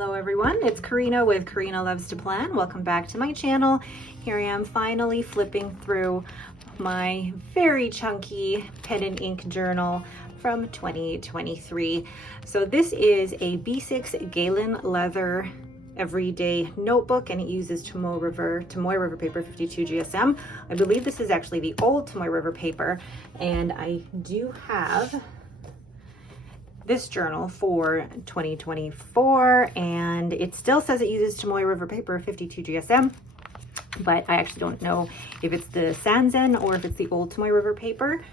Hello everyone, it's Karina with Karina Loves to Plan. Welcome back to my channel. Here I am finally flipping through my very chunky pen and ink journal from 2023. So this is a B6 Galen Leather everyday notebook, and it uses Tomoe River paper 52 GSM. I believe this is actually the old Tomoe River paper, and I do have this journal for 2024, and it still says it uses Tomoe River paper 52 GSM, but I actually don't know if it's the Sanzen or if it's the old Tomoe River paper.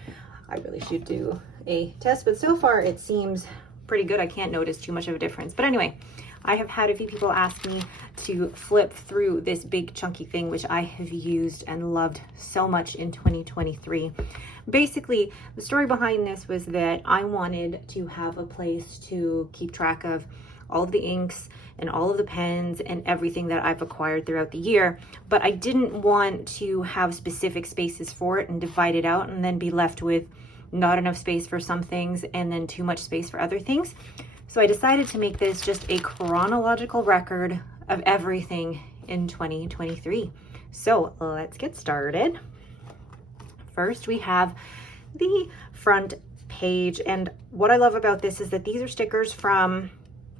I really should do a test, but so far it seems pretty good. I can't notice too much of a difference. But anyway, I have had a few people ask me to flip through this big chunky thing, which I have used and loved so much in 2023. Basically, the story behind this was that I wanted to have a place to keep track of all of the inks and all of the pens and everything that I've acquired throughout the year, but I didn't want to have specific spaces for it and divide it out and then be left with not enough space for some things and then too much space for other things. So I decided to make this just a chronological record of everything in 2023. So let's get started. First, we have the front page, and what I love about this is that these are stickers from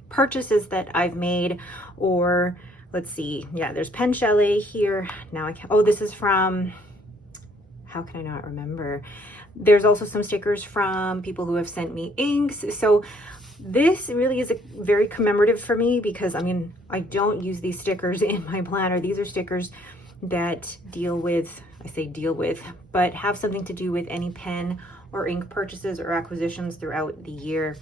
purchases that I've made, or let's see, yeah, there's PenChalet here. Now I can't, oh, this is from, how can I not remember? There's also some stickers from people who have sent me inks. So this really is a very commemorative for me because, I mean, I don't use these stickers in my planner. These are stickers that deal with, I say deal with, but have something to do with any pen or ink purchases or acquisitions throughout the year.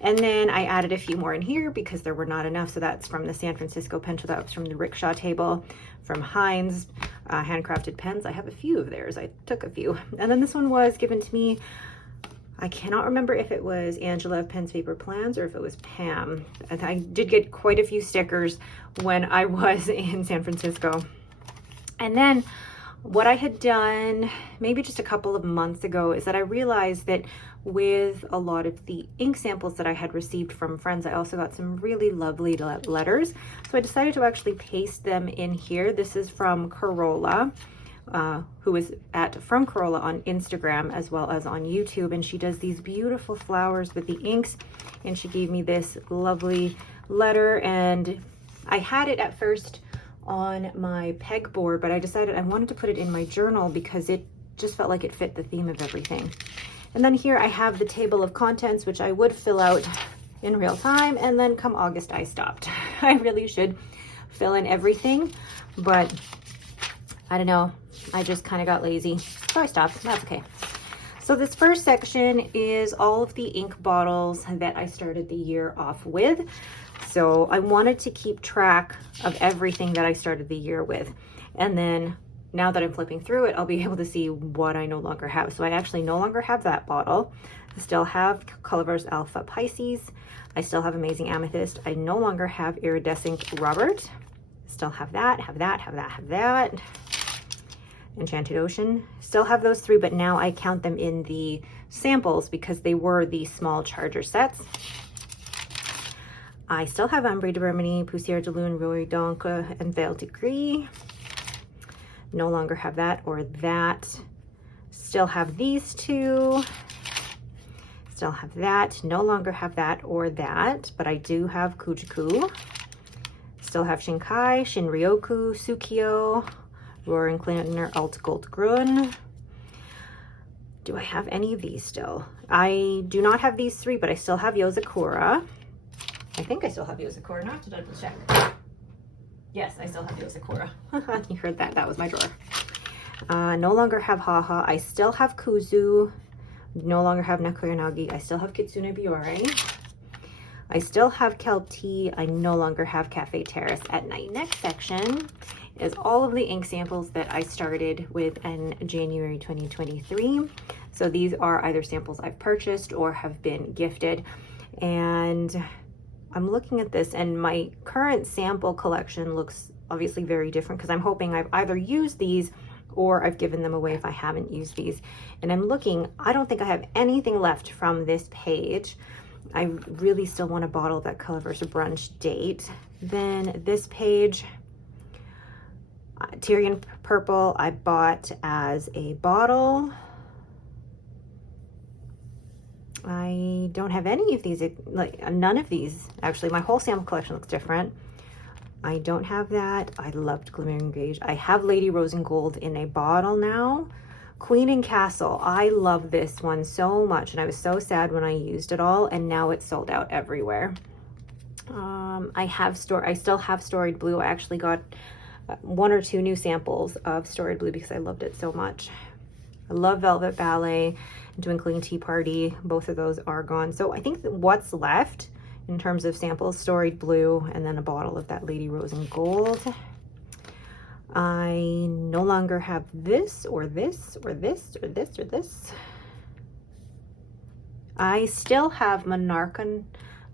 And then I added a few more in here because there were not enough. So that's from the San Francisco pen, that was from the rickshaw table, from Heinz, handcrafted pens. I have a few of theirs. I took a few. And then this one was given to me, I cannot remember if it was Angela of Pens Paper Plans or if it was Pam. I did get quite a few stickers when I was in San Francisco. And then what I had done maybe just a couple of months ago is that I realized that with a lot of the ink samples that I had received from friends, I also got some really lovely letters. So I decided to actually paste them in here. This is from Corolla, who is at From Corolla on Instagram as well as on YouTube, and she does these beautiful flowers with the inks, and she gave me this lovely letter, and I had it at first on my pegboard, but I decided I wanted to put it in my journal because it just felt like it fit the theme of everything. And then here I have the table of contents, which I would fill out in real time, and then come August I stopped. I really should fill in everything, but I don't know, I just kind of got lazy, so I stopped. That's okay. So this first section is all of the ink bottles that I started the year off with. So I wanted to keep track of everything that I started the year with. And then now that I'm flipping through it, I'll be able to see what I no longer have. So I actually no longer have that bottle. I still have Colorverse Alpha Pisces. I still have Amazing Amethyst. I no longer have Iridescent Robert. Still have that, have that, have that, have that. Enchanted Ocean. Still have those three, but now I count them in the samples because they were the small charger sets. I still have Ambre de Remini, Poussière de Lune, Roy d'Encre, and Veil de Gris. No longer have that or that. Still have these two. Still have that. No longer have that or that, but I do have Kujiku. Still have Shinkai, Shinryoku, Tsukio, Roaring Cleaner, Alt Gold Grun. Do I have any of these still? I do not have these three, but I still have Yozakura. I think I still have Yozakura, not to double check. Yes, I still have Yozakura. You heard that, that was my drawer. No longer have Haha. I still have Kuzu. No longer have Nakoyanagi. I still have Kitsune Biore. I still have Kelp Tea. I no longer have Cafe Terrace at night. Next section is all of the ink samples that I started with in January 2023. So these are either samples I've purchased or have been gifted. And I'm looking at this, and my current sample collection looks obviously very different because I'm hoping I've either used these or I've given them away if I haven't used these. And I'm looking, I don't think I have anything left from this page. I really still want a bottle of that Colorverse Brunch Date. Then this page, Tyrian Purple, I bought as a bottle. I don't have any of these, like none of these. Actually, my whole sample collection looks different. I don't have that. I loved Glimmering Beige. I have Lady Rose and Gold in a bottle now. Queen and Castle. I love this one so much, and I was so sad when I used it all, and now it's sold out everywhere. I still have Storied Blue. I actually got 1 or 2 new samples of Storied Blue because I loved it so much. I love Velvet Ballet, Twinkling Tea Party. Both of those are gone. So I think that what's left in terms of samples, Storied Blue, and then a bottle of that Lady Rose and Gold. I no longer have this or this or this or this or this. I still have Monarchan.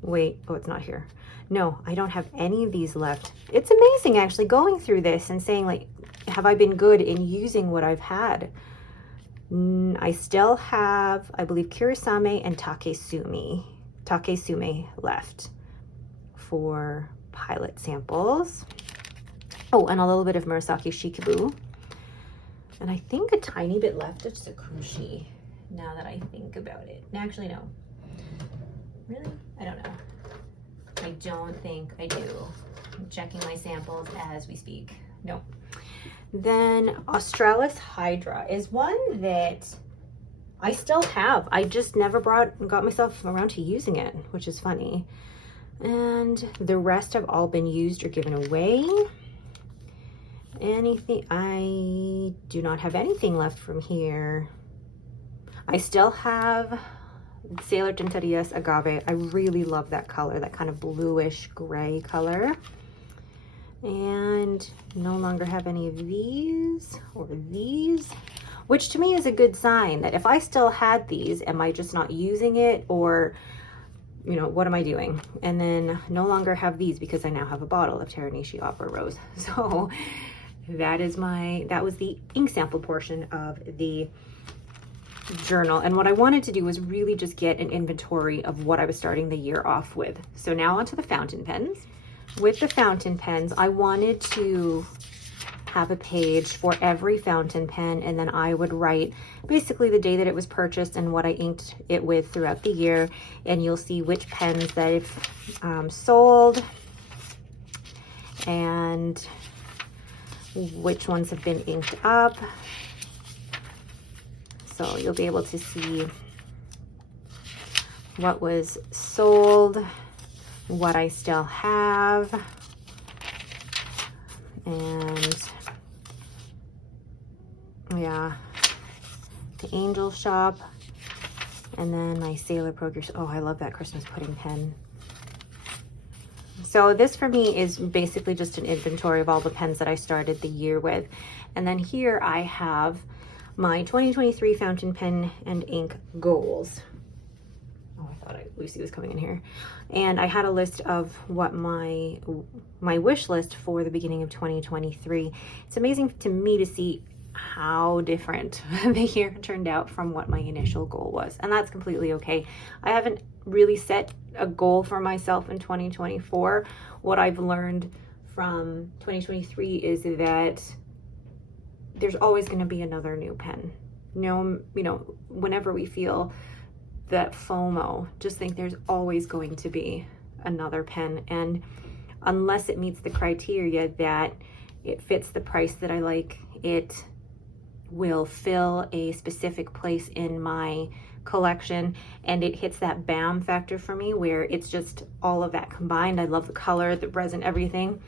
Wait, oh, it's not here. No, I don't have any of these left. It's amazing actually going through this and saying, like, have I been good in using what I've had? I still have, I believe, Kurosame and Takesume left for pilot samples. Oh, and a little bit of Murasaki Shikibue. And I think a tiny bit left of Sakushi, now that I think about it. Actually, no. Really? I don't know. I don't think I do. I'm checking my samples as we speak. No. Then Australis Hydra is one that I still have. I just never got myself around to using it, which is funny. And the rest have all been used or given away. Anything, I do not have anything left from here. I still have Sailor Tintorias Agave. I really love that color, that kind of bluish gray color. And no longer have any of these or these, which to me is a good sign that if I still had these, am I just not using it, or, you know, what am I doing? And then no longer have these because I now have a bottle of Teranishi Opera Rose. So that was the ink sample portion of the journal. And what I wanted to do was really just get an inventory of what I was starting the year off with. So now onto the fountain pens. With the fountain pens, I wanted to have a page for every fountain pen, and then I would write basically the day that it was purchased and what I inked it with throughout the year, and you'll see which pens that I've sold and which ones have been inked up. So you'll be able to see what was sold, what I still have, and yeah, the Angel Shop, and then my Sailor Progress. Oh, I love that Christmas pudding pen. So this for me is basically just an inventory of all the pens that I started the year with. And then here I have my 2023 fountain pen and ink goals. Oh, I thought Lucy was coming in here. And I had a list of what my wish list for the beginning of 2023. It's amazing to me to see how different the year turned out from what my initial goal was. And that's completely okay. I haven't really set a goal for myself in 2024. What I've learned from 2023 is that there's always going to be another new pen. You know, whenever we feel that FOMO, just think there's always going to be another pen. And unless it meets the criteria that it fits the price that I like, it will fill a specific place in my collection, and it hits that BAM factor for me where it's just all of that combined. I love the color, the resin, everything.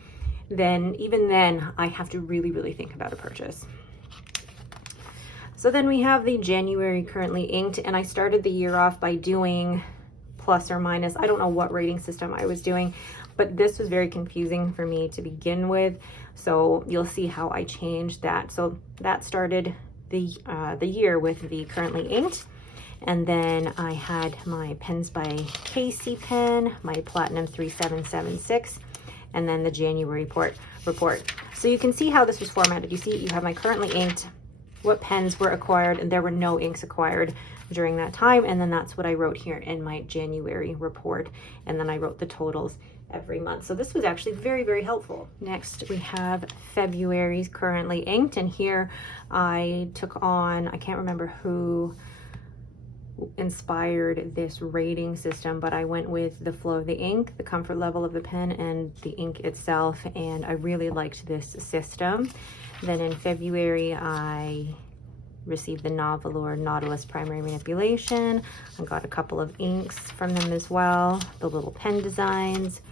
Then even then I have to really, really think about a purchase. So then we have the January currently inked, and I started the year off by doing plus or minus. I don't know what rating system I was doing, but this was very confusing for me to begin with. So you'll see how I changed that. So that started the year with the currently inked. And then I had my Pens by Casey pen, my Platinum 3776, and then the January report. So you can see how this was formatted. You see you have my currently inked, what pens were acquired, and there were no inks acquired during that time. And then that's what I wrote here in my January report. And then I wrote the totals every month. So this was actually very, very helpful. Next, we have February's currently inked, and here I took on, I can't remember who inspired this rating system, but I went with the flow of the ink, the comfort level of the pen, and the ink itself, and I really liked this system. Then in February, I received the Novelure Nautilus Primary Manipulation. I got a couple of inks from them as well, the little pen designs,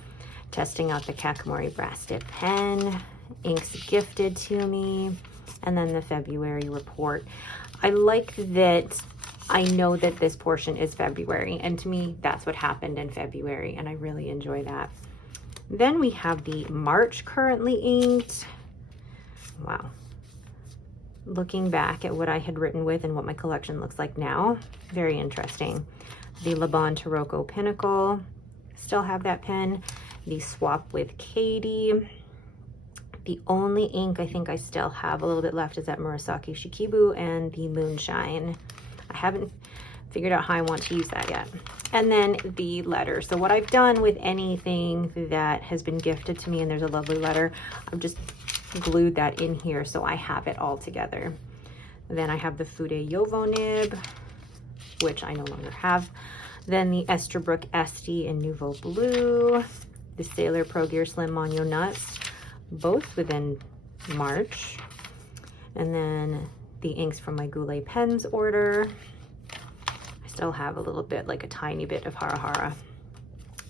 testing out the Kakamori Brass Tip pen, inks gifted to me, and then the February report. I like that I know that this portion is February, and to me, that's what happened in February, and I really enjoy that. Then we have the March currently inked. Wow. Looking back at what I had written with and what my collection looks like now, very interesting. The Le Bon Taroko Pinnacle, still have that pen. The Swap with Katie. The only ink I think I still have a little bit left is that Murasaki Shikibu and the Moonshine. I haven't figured out how I want to use that yet. And then the letter. So what I've done with anything that has been gifted to me, and there's a lovely letter, I've just glued that in here so I have it all together. And then I have the Fude Yovo nib, which I no longer have. Then the Esterbrook Esty in Nouveau Blue, the Sailor Pro Gear Slim Monyo Nuts, both within March. And then the inks from my Goulet Pens order. I still have a little bit, like a tiny bit of Hara Hara.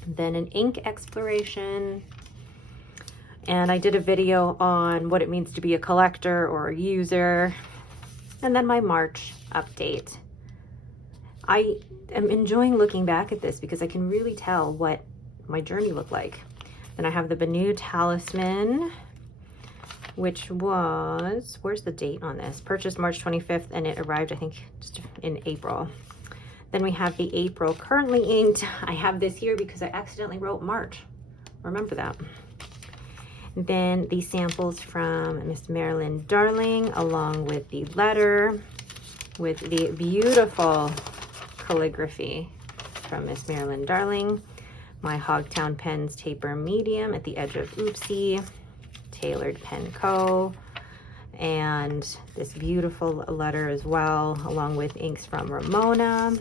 Then an ink exploration. And I did a video on what it means to be a collector or a user. And then my March update. I am enjoying looking back at this because I can really tell what my journey looked like. Then I have the Banu Talisman, which was, where's the date on this? Purchased March 25th and it arrived, I think, just in April. Then we have the April currently inked. I have this here because I accidentally wrote March. Remember that. Then the samples from Miss Marilyn Darling, along with the letter, with the beautiful calligraphy from Miss Marilyn Darling. My Hogtown Pens Taper Medium at the edge of Oopsie, Tailored Pen Co. And this beautiful letter as well, along with inks from Ramona,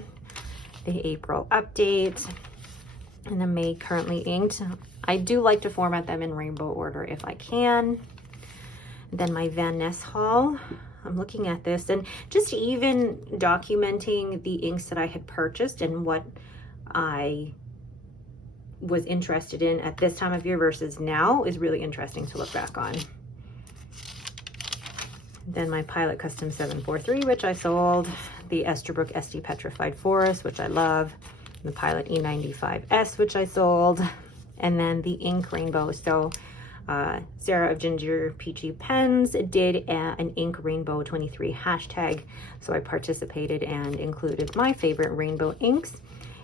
the April update, and the May currently inked. I do like to format them in rainbow order if I can. Then my Van Ness haul. I'm looking at this and just even documenting the inks that I had purchased and what I was interested in at this time of year versus now is really interesting to look back on. Then my Pilot Custom 743, which I sold, the Esterbrook SD Petrified Forest, which I love, the Pilot E95S, which I sold, and then the ink rainbow. So Sarah of Ginger Peachy Pens did an ink rainbow 23 hashtag, so I participated and included my favorite rainbow inks.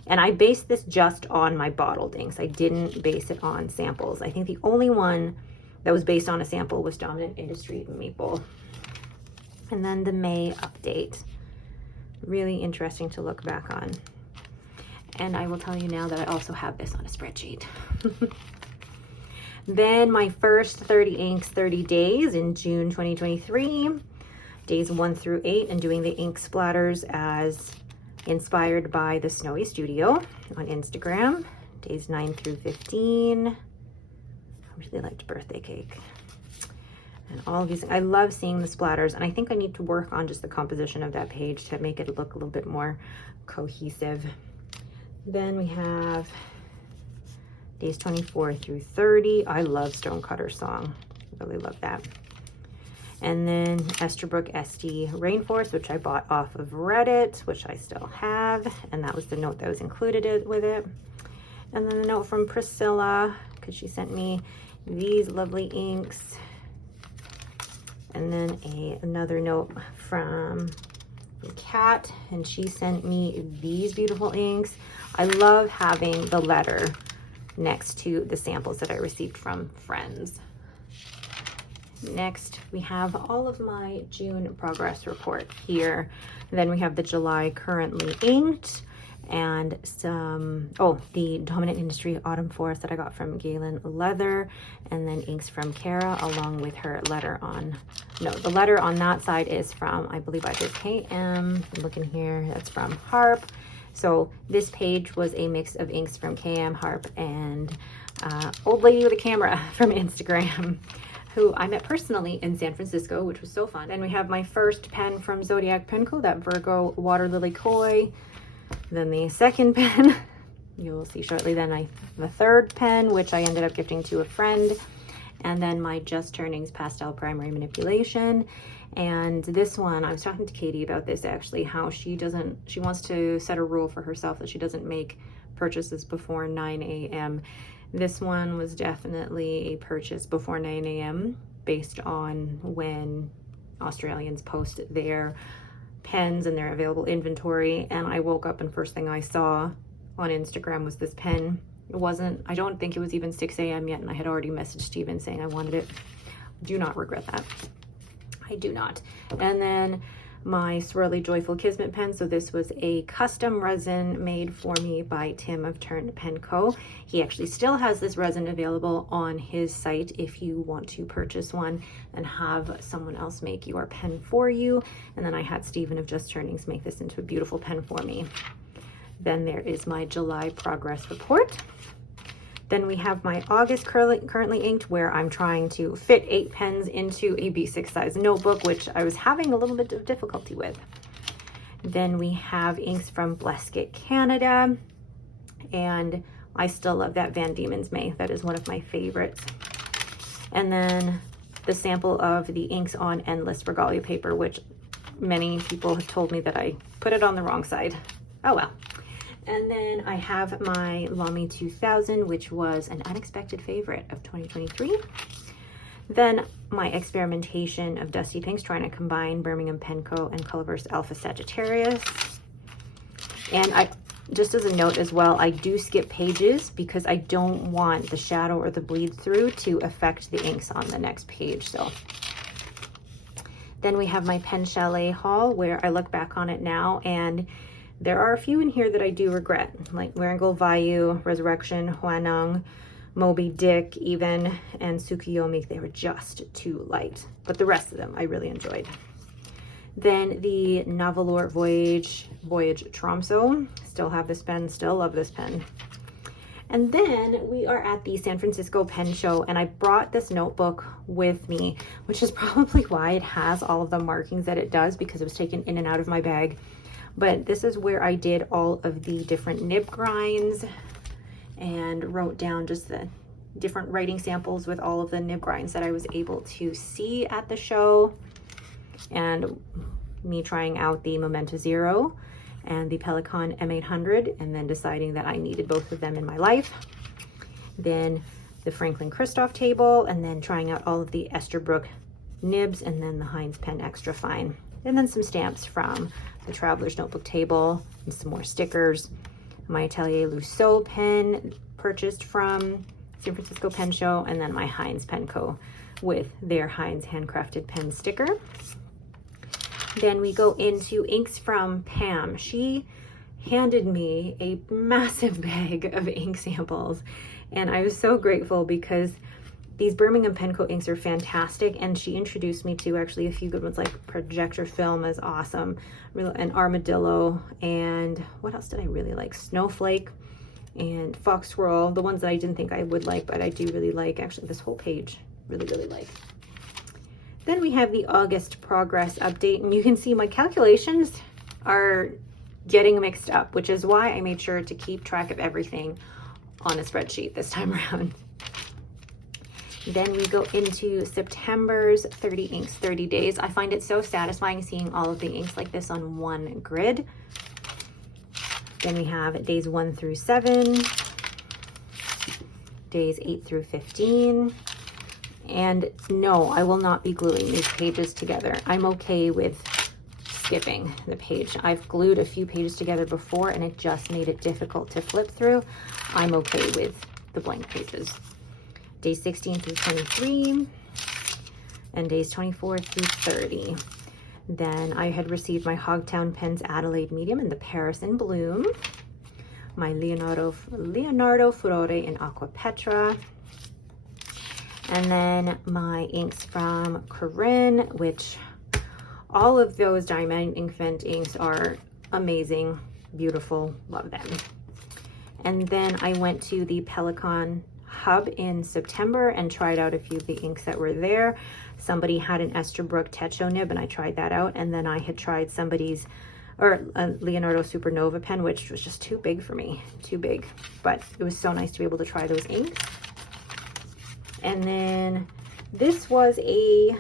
And I based this just on my bottled inks. I didn't base it on samples. I think the only one that was based on a sample was Dominant Industry Maple. And then the May update. Really interesting to look back on. And I will tell you now that I also have this on a spreadsheet. Then my first 30 inks, 30 days in June 2023. Days 1 through 8, and doing the ink splatters as inspired by the Snowy Studio on Instagram. Days 9 through 15. I really liked Birthday Cake. And all of these, I love seeing the splatters, and I think I need to work on just the composition of that page to make it look a little bit more cohesive. Then we have days 24 through 30. I love Stonecutter's song. Really love that. And then Esterbrook SD Rainforest, which I bought off of Reddit, which I still have. And that was the note that was included with it. And then a note from Priscilla, because she sent me these lovely inks. And then another note from Kat, and she sent me these beautiful inks. I love having the letter next to the samples that I received from friends. Next, we have all of my June progress report here. And then we have the July currently inked, and some, oh, the Dominant Industry Autumn Forest that I got from Galen Leather, and then inks from Kara, along with her letter on, no, the letter on that side is from, I believe I did KM, looking here, that's from Harp. So this page was a mix of inks from KM, Harp, and old lady with a camera from Instagram, who I met personally in San Francisco, which was so fun. And we have my first pen from Zodiac Pen Co., that Virgo Water Lily Koi. Then the second pen, you'll see shortly, then the third pen, which I ended up gifting to a friend. And then my Just Turnings Pastel Primary Manipulation. And this one, I was talking to Katie about this actually, how she wants to set a rule for herself that she doesn't make purchases before 9 a.m. This one was definitely a purchase before 9 a.m. based on when Australians post their pens and their available inventory. And I woke up and first thing I saw on Instagram was this pen. I don't think it was even 6 a.m. yet, and I had already messaged Steven saying I wanted it. Do not regret that. I do not. And then my Swirly Joyful Kismet pen. So this was a custom resin made for me by Tim of Turn Pen Co. He actually still has this resin available on his site if you want to purchase one and have someone else make your pen for you. And then I had Steven of Just Turnings make this into a beautiful pen for me. Then there is my July progress report. Then we have my August currently inked, where I'm trying to fit 8 pens into a B6 size notebook, which I was having a little bit of difficulty with. Then we have inks from Bleskett Canada, and I still love that Van Diemen's May. That is one of my favorites. And then the sample of the inks on Endless Regalia paper, which many people have told me that I put it on the wrong side. Oh well. And then I have my Lamy 2000, which was an unexpected favorite of 2023. Then my experimentation of Dusty Pinks, trying to combine Birmingham Pen Co. and Colorverse Alpha Sagittarius. And I, just as a note as well, I do skip pages because I don't want the shadow or the bleed through to affect the inks on the next page. So then we have my PenChalet haul, where I look back on it now, and there are a few in here that I do regret, like Warangul Vayu, Resurrection, Huaneng, Moby Dick even, and Tsukuyomi. They were just too light, but the rest of them I really enjoyed. Then the Navalor Voyage Tromso. Still have this pen, still love this pen. And then we are at the San Francisco Pen Show, and I brought this notebook with me, which is probably why it has all of the markings that it does, because it was taken in and out of my bag. But this is where I did all of the different nib grinds and wrote down just the different writing samples with all of the nib grinds that I was able to see at the show, and me trying out the Momenta Zero and the Pelikan M800, and then deciding that I needed both of them in my life. Then the Franklin Christoph table, and then trying out all of the Esterbrook nibs, and then the Heinz Pen Extra Fine. And then some stamps from the Traveler's Notebook table, and some more stickers. My Atelier Lusseau pen purchased from San Francisco Pen Show, and then my Heinz Pen Co. with their Heinz handcrafted pen sticker. Then we go into inks from Pam. She handed me a massive bag of ink samples, and I was so grateful because these Birmingham Pen Co. inks are fantastic, and she introduced me to actually a few good ones, like Projector Film is awesome, and Armadillo, and what else did I really like? Snowflake and Fox Swirl, the ones that I didn't think I would like, but I do really like. Actually, this whole page, really like. Then we have the August progress update, and you can see my calculations are getting mixed up, which is why I made sure to keep track of everything on a spreadsheet this time around. Then we go into September's 30 inks, 30 days. I find it so satisfying seeing all of the inks like this on one grid. Then we have days 1 through 7, days 8 through 15. And no, I will not be gluing these pages together. I'm okay with skipping the page. I've glued a few pages together before, and it just made it difficult to flip through. I'm okay with the blank pages. Days 16 through 23, and days 24 through 30. Then I had received my Hogtown Pens Adelaide Medium in the Paris in Bloom. my Leonardo Furore in Aqua Petra. And then my inks from Corinne, which all of those Diamond Ink Vent inks are amazing, beautiful, love them. And then I went to the Pelican Hub in September and tried out a few of the inks that were there. Somebody had an Esterbrook Techo nib and I tried that out. And then I had tried somebody's, or a Leonardo Supernova pen, which was just too big for me, too big. But it was so nice to be able to try those inks. And then this was a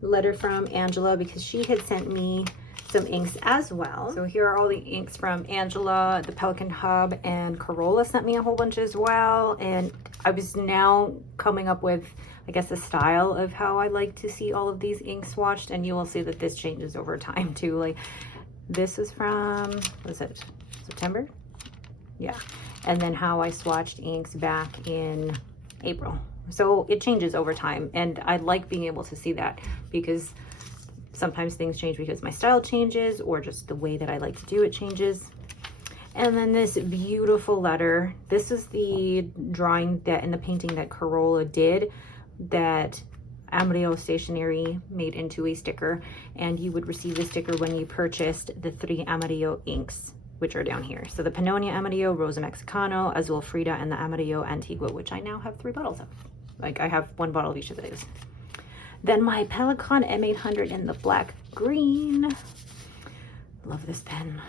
letter from Angela because she had sent me some inks as well. So here are all the inks from Angela, the Pelican Hub, and Corolla sent me a whole bunch as well. And I was now coming up with, I guess, a style of how I like to see all of these inks swatched, and you will see that this changes over time too. Like this is from, what was it, September? Yeah. And then how I swatched inks back in April. So it changes over time, and I like being able to see that because sometimes things change because my style changes or just the way that I like to do it changes. And then this beautiful letter. This is the drawing that and the painting that Corolla did that Amarillo Stationery made into a sticker, and you would receive the sticker when you purchased the 3 Amarillo inks, which are down here. So the Pannonia Amarillo, Rosa Mexicano, Azul Frida, and the Amarillo Antigua, which I now have 3 bottles of. Like I have 1 bottle of each of those. Then my Pelican M800 in the black green. Love this pen.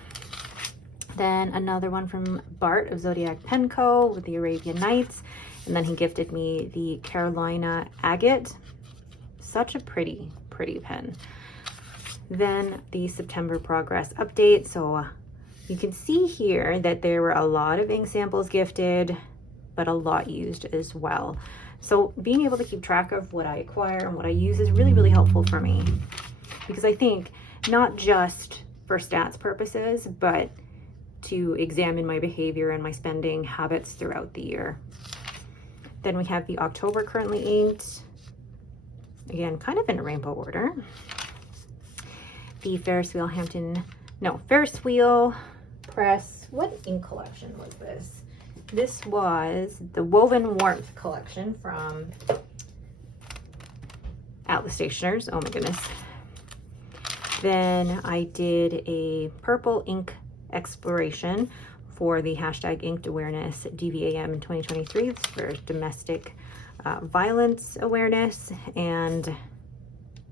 Then another one from Bart of Zodiac Pen Co. with the Arabian Nights. And then he gifted me the Carolina Agate. Such a pretty, pretty pen. Then the September progress update. So you can see here that there were a lot of ink samples gifted, but a lot used as well. So being able to keep track of what I acquire and what I use is really, really helpful for me. Because I think not just for stats purposes, but to examine my behavior and my spending habits throughout the year. Then we have the October currently inked. Again, kind of in a rainbow order. The Ferris Wheel Press. What ink collection was this? This was the Woven Warmth collection from Atlas Stationers. Oh my goodness. Then I did a purple ink exploration for the hashtag Inked Awareness DVAM in 2023 for domestic violence awareness. And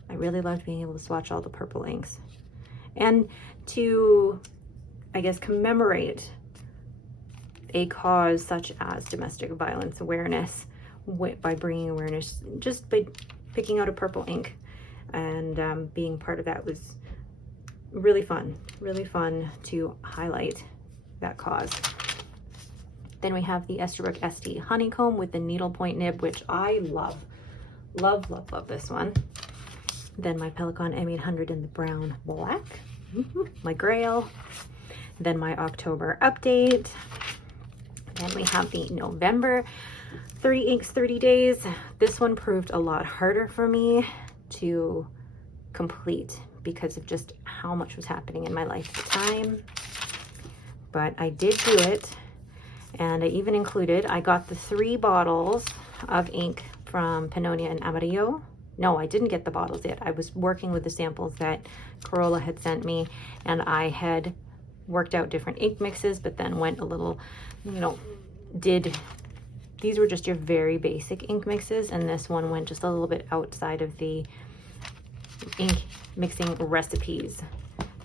I really loved being able to swatch all the purple inks. And to, I guess, commemorate a cause such as domestic violence awareness by bringing awareness just by picking out a purple ink, and being part of that was really fun to highlight that cause. Then we have the Esterbrook ST Honeycomb with the needlepoint nib, which I love this one. Then my Pelican M800 in the brown black, my grail. Then my October update. Then we have the November 30 inks, 30 days. This one proved a lot harder for me to complete because of just how much was happening in my life at the time. But I did do it, and I even included, I got the 3 bottles of ink from Pannonia and Amarillo. No, I didn't get the bottles yet. I was working with the samples that Corolla had sent me, and I had worked out different ink mixes, but then went a little, these were just your very basic ink mixes, and this one went just a little bit outside of the ink mixing recipes.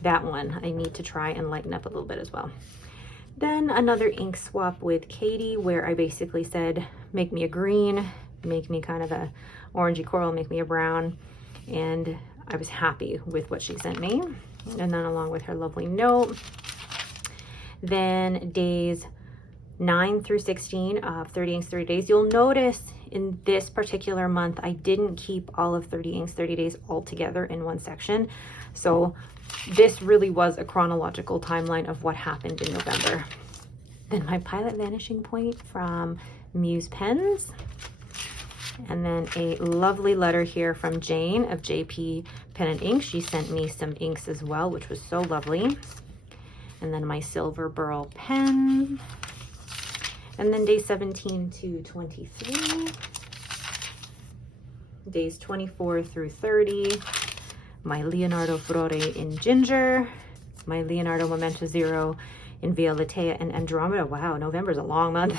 That one I need to try and lighten up a little bit as well. Then another ink swap with Katie, where I basically said, make me a green, make me kind of a orangey coral, make me a brown, and I was happy with what she sent me. And then along with her lovely note. Then days 9 through 16 of 30 inks 30 days. You'll notice in this particular month I didn't keep all of 30 inks 30 days all together in one section, so this really was a chronological timeline of what happened in November. Then my Pilot Vanishing Point from Muse Pens, and then a lovely letter here from Jane of JP Pen and Ink. She sent me some inks as well, which was so lovely. and then my silver burl pen. And then day 17 to 23, days 24 through 30, my Leonardo Furore in ginger, my Leonardo Momento Zero in Violetea and Andromeda. Wow, November's a long month.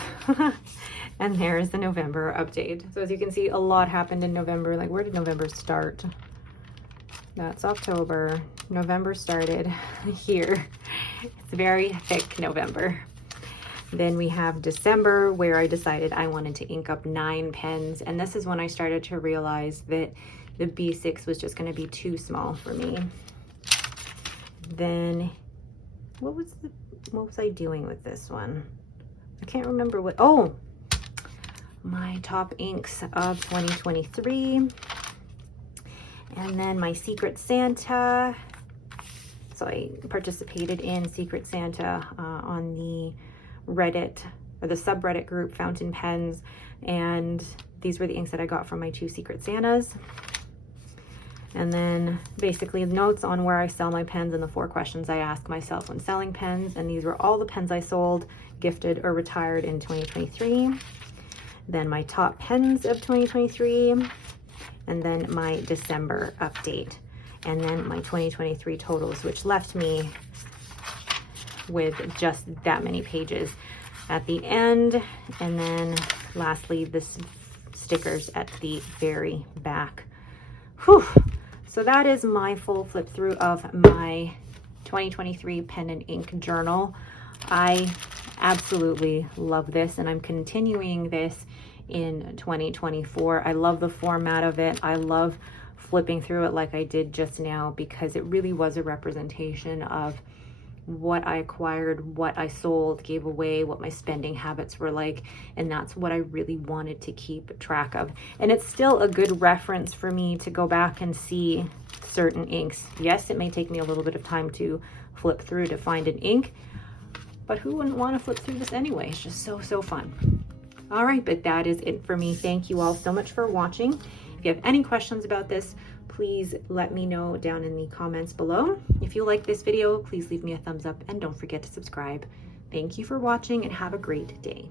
And there's the November update. So as you can see, a lot happened in November. Like, where did November start? That's October. November started here. It's very thick November. Then we have December, where I decided I wanted to ink up 9 pens. And this is when I started to realize that the B6 was just going to be too small for me. Then what was I doing with this one? I can't remember what. Oh, my top inks of 2023. And then my Secret Santa. So I participated in Secret Santa on the Reddit, or the subreddit group Fountain Pens, and these were the inks that I got from my 2 Secret Santas. And then basically notes on where I sell my pens and the 4 questions I ask myself when selling pens. And these were all the pens I sold, gifted, or retired in 2023. Then my top pens of 2023, and then my December update, and then my 2023 totals, which left me with just that many pages at the end. And then lastly, the stickers at the very back. Whew. So that is my full flip through of my 2023 pen and ink journal. I absolutely love this, and I'm continuing this in 2024. I love the format of it. I love flipping through it like I did just now, because it really was a representation of what I acquired, what I sold, gave away, what my spending habits were like, and that's what I really wanted to keep track of. And it's still a good reference for me to go back and see certain inks. Yes, it may take me a little bit of time to flip through to find an ink, but who wouldn't want to flip through this anyway? It's just so fun. All right, but that is it for me. Thank you all so much for watching. If you have any questions about this, please let me know down in the comments below. If you like this video, please leave me a thumbs up and don't forget to subscribe. Thank you for watching and have a great day.